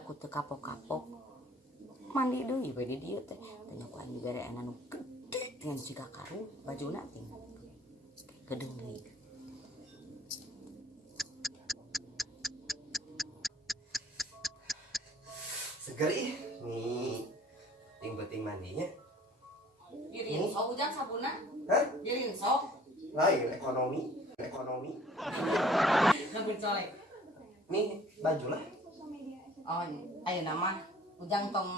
Aku teu kapok-kapok mandi deui we di dieu teh. Tanya ku anjing bere anu gede dengan siga karu bajuna teh gedeng deui. Seger ih nih ting-ting mandinya. Dirin sok hujan sabuna. Hah? Dirin sok. Lain ekonomi. Nabun colek. Nih baju lah. Oh, ayeuna mah ujang tong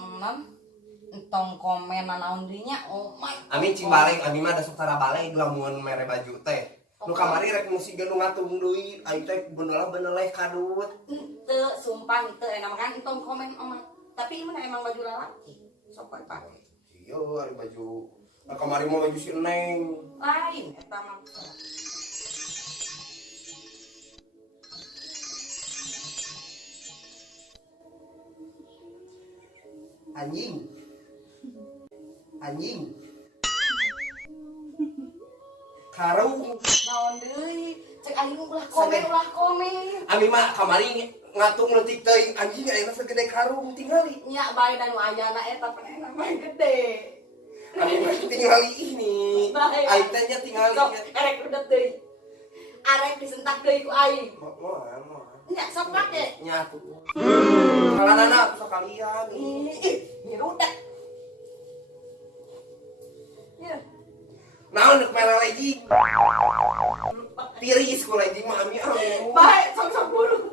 tong komen naon deui nya. Oh my. Ami cing balik, ami mah da sok tara balik lamun mere baju teh. Nu kamari rek musik nu ngatung deui, aing teh benelah kadut. Teu sumpah teu enak makan tong komen omah. Tapi ini emang baju lalaki. Sok pake. Iya, ari baju. Nah, kamari mau baju si Neng. Lain eta mah. Anjing. Karung. Naon deui? Cek aing ulah komen. Ami mah kamari ngatung leutik teuing anjing ayeuna segede karung tingali. Nya bae dan nu ayana eta penena mah gede. Ami mah tingali ini. Aing teh nya tingali. Sok erek udet deui. Arek disentak deui ku aing. Moal. Nya sok pake. Nya tuh. Kalanana sekalian. Ih, rudet. Ya. Naon nuk merah lagi? Tiris ku lagi mah ami. Bae sok buru